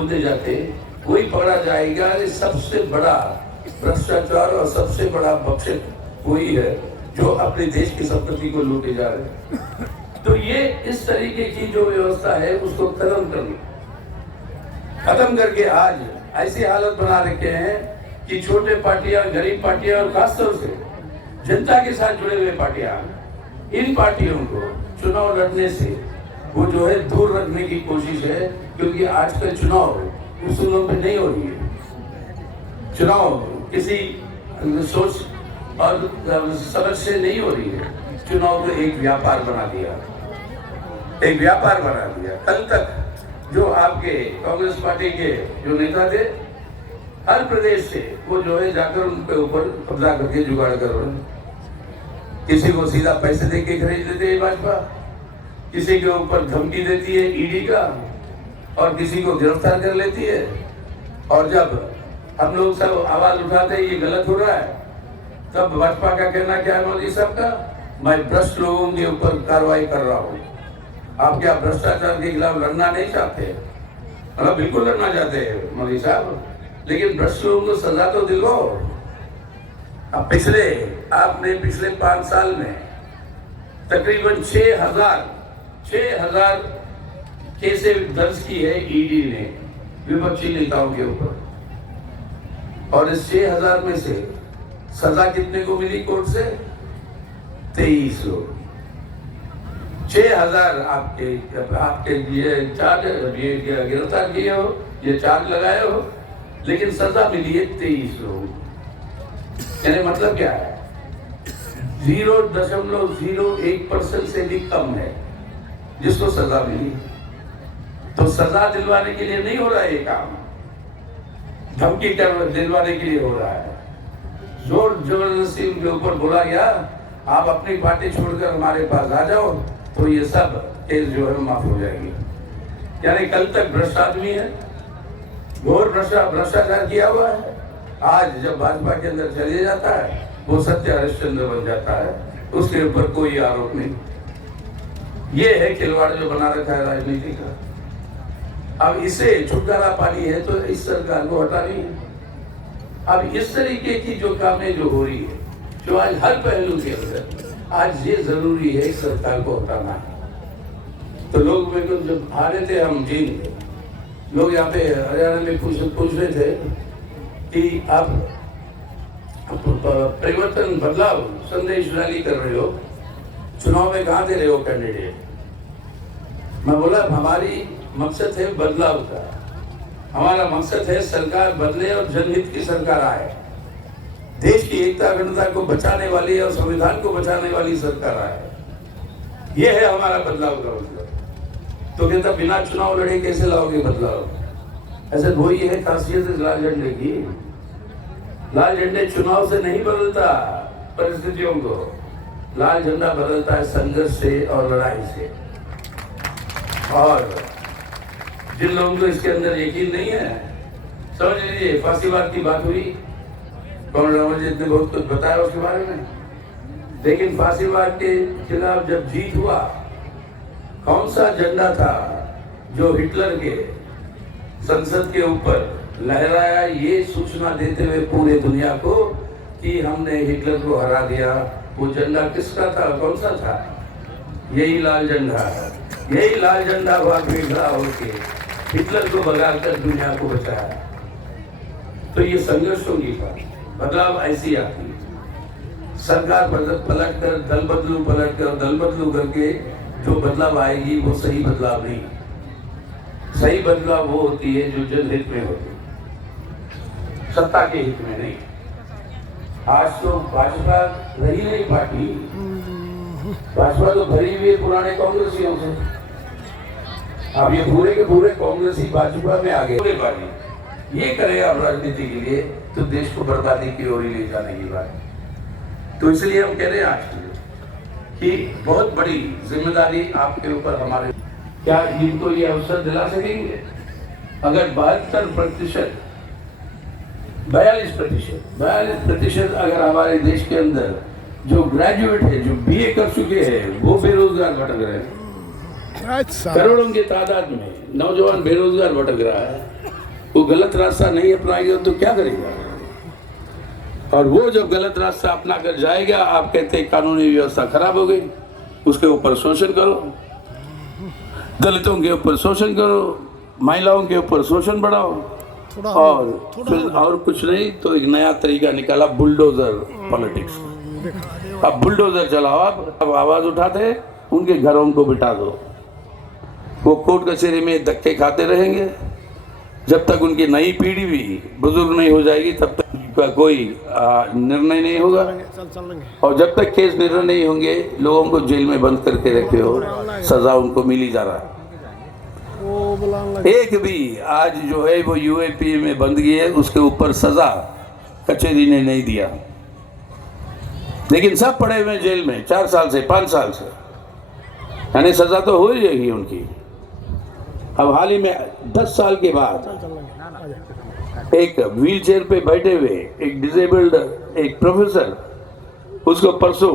बोलते जाते, कोई पकड़ा जाएगा कि सबसे बड़ा भ्रष्टाचार और सबसे बड़ा भक्षक वही है जो अपने देश की संपत्ति को लूटे जा रहे हैं। तो ये इस तरीके की जो व्यवस्था है उसको खत्म करके आज ऐसी हालत बना रखे हैं कि छोटे पार्टियां, गरीब पार्टियां और खासतौर से जनता के साथ जुड़े हुए पार्टियां, इन पार्टियों को चुनाव लड़ने से वो जो है दूर रखने की कोशिश है, क्योंकि आजकल चुनाव उसूलों पे नहीं हो रही है। चुनाव किसी सोच और समझ से नहीं हो रही है। चुनाव को एक व्यापार बना दिया, एक व्यापार बना दिया। कल तक जो आपके कांग्रेस पार्टी के जो नेता थे, हर प्रदेश से वो जो है जाकर उनके ऊपर कब्जा करके जुगाड़ कर रहे हैं। किसी को सीधा पैसे दे के खरीद लेते हैं भाजपा, किसी के ऊपर धमकी देती है ईडी का, और किसी को गिरफ्तार कर लेती है। और जब हम लोग सब आवाज उठाते हैं ये गलत हो रहा है, तब भाजपा का कहना क्या है मोदी साहब का, मैं भ्रष्ट लोगों के ऊपर कार्रवाई कर रहा हूँ। आप क्या भ्रष्टाचार के खिलाफ लड़ना नहीं चाहते? मतलब बिल्कुल लड़ना चाहते हैं मोदी साहब, लेकिन भ्रष्ट लोगों को सजा तो दिलवाओ। अब आपने पिछले 5 साल में तकरीबन 6,000 केसें दर्ज की है ईडी ने विपक्षी नेताओं के ऊपर, और इस 6,000 में से सजा कितने को मिली कोर्ट से? 23 लोग। 6,000 आपके ये चार्ज, ये गिरफ्तार किए हो, ये चार्ज लगाए हो, लेकिन सजा मिली है 23 लोगों। यानी मतलब क्या है? 0.01% से भी कम है जिसको सजा मिली। तो सजा दिलवाने के लिए नहीं हो रहा है ये काम, धमकी दिलवाने के लिए हो रहा है। जोर जबरदस्ती उनके ऊपर बोला गया आप अपनी पार्टी छोड़कर हमारे पास आ जाओ, तो ये सब केस जो है माफ हो जाएगी। यानी कल तक भ्रष्ट आदमी है, घोर भ्रष्टाचार किया हुआ है, आज जब भाजपा के अंदर चले जाता है वो सत्य हरिश्चंद्र बन जाता है, उसके ऊपर कोई आरोप नहीं। ये है खिलवाड़ जो बना रखा है राजनीति का। अब इसे छुटकारा पानी है तो इस सरकार को हटानी है। अब इस तरीके की जो कामें जो हो रही है, जो आज हर पहलू के अंदर, आज ये जरूरी है इस सरकार को हटाना है। तो लोग मेरे को जब आ रहे थे, हम जीन लोग यहाँ पे हरियाणा में पूछ रहे थे कि आप परिवर्तन बदलाव संदेश रैली कर रहे हो, चुनाव में कहाँ दे रहे हो कैंडिडेट? मैं बोला हमारी मकसद है बदलाव का, हमारा मकसद है सरकार बदले और जनहित की सरकार आए, देश की एकता अखंडता को बचाने वाली और संविधान को बचाने वाली सरकार आए। ये है हमारा बदलाव का मतलब। तो कहता बिना चुनाव लड़े कैसे लाओगे बदलाव? ऐसे वही है खासियत इस लाल झंडे की। लाल झंडे चुनाव से नहीं बदलता परिस्थितियों को, लाल झंडा बदलता है संघर्ष से और लड़ाई से। और जिन लोगों को इसके अंदर यकीन नहीं है, समझ लीजिए फांसीवाद की बात हुई, कौन रामजीत ने बहुत कुछ बताया उसके बारे में, लेकिन फांसीवाद के खिलाफ जब जीत हुआ, कौन सा झंडा था जो हिटलर के संसद के ऊपर लहराया, ये सूचना देते हुए पूरे दुनिया को कि हमने हिटलर को हरा दिया? वो झंडा किसका था? कौन सा था? यही लाल झंडा। यही लाल झंडा वहां पे खड़ा होके हिटलर को भगाकर दुनिया को बचाया। तो ये संघर्षों की बात, बदलाव ऐसी आती है। सरकार पलट कर दल बदलू, पलट कर दल बदलू करके जो बदलाव आएगी वो सही बदलाव नहीं। सही बदलाव वो होती है जो जनहित में होती है, सत्ता के हित में नहीं। आज तो भाजपा रही नहीं पार्टी, भाजपा तो भरी हुई है पुराने कांग्रेसियों से। अब ये पूरे के पूरे कांग्रेसी भाजपा में आ गए। पूरे पार्टी ये करे आप राजनीति के लिए तो देश को बर्बादी की ओर ले जाने की बात। तो इसलिए हम कह रहे हैं आज कि बहुत बड़ी जिम्मेदारी आपके ऊपर हमारे। क्या इनको ये अवसर दिला सकेंगे? अगर 42% अगर हमारे देश के अंदर जो ग्रेजुएट है, जो बीए कर चुके हैं, वो बेरोजगार भटक रहे हैं, अच्छा करोड़ों की तादाद में नौजवान बेरोजगार भटक रहा है। वो गलत रास्ता नहीं अपनाएगा तो क्या करेगा? और वो जब गलत रास्ता अपना कर जाएगा, आप कहते हैं कानूनी व्यवस्था खराब हो गई, उसके ऊपर शोषण करो, दलितों के ऊपर शोषण करो, महिलाओं के ऊपर शोषण बढ़ाओ, और फिर और कुछ नहीं तो एक नया तरीका निकाला, बुलडोजर पॉलिटिक्स। अब बुलडोजर चलाओ, आप अब आवाज उठाते उनके घरों को बिठा दो, वो कोर्ट कचहरी में धक्के खाते रहेंगे जब तक उनकी नई पीढ़ी भी बुजुर्ग नहीं हो जाएगी, तब तक कोई निर्णय नहीं होगा। और जब तक केस निर्णय नहीं होंगे, लोगों को जेल में बंद करके रखे हो, सजा उनको मिली जा रहा है। एक भी आज जो है वो यूएपी में बंदगी है, उसके ऊपर सजा कचहरी ने नहीं दिया, लेकिन सब पड़े हुए जेल में 4 साल से 5 साल से, यानी सजा तो हो ही रहेगी उनकी। अब हाल ही में 10 साल के बाद एक व्हील चेयर पे बैठे हुए एक डिसेबल्ड एक प्रोफेसर, उसको परसों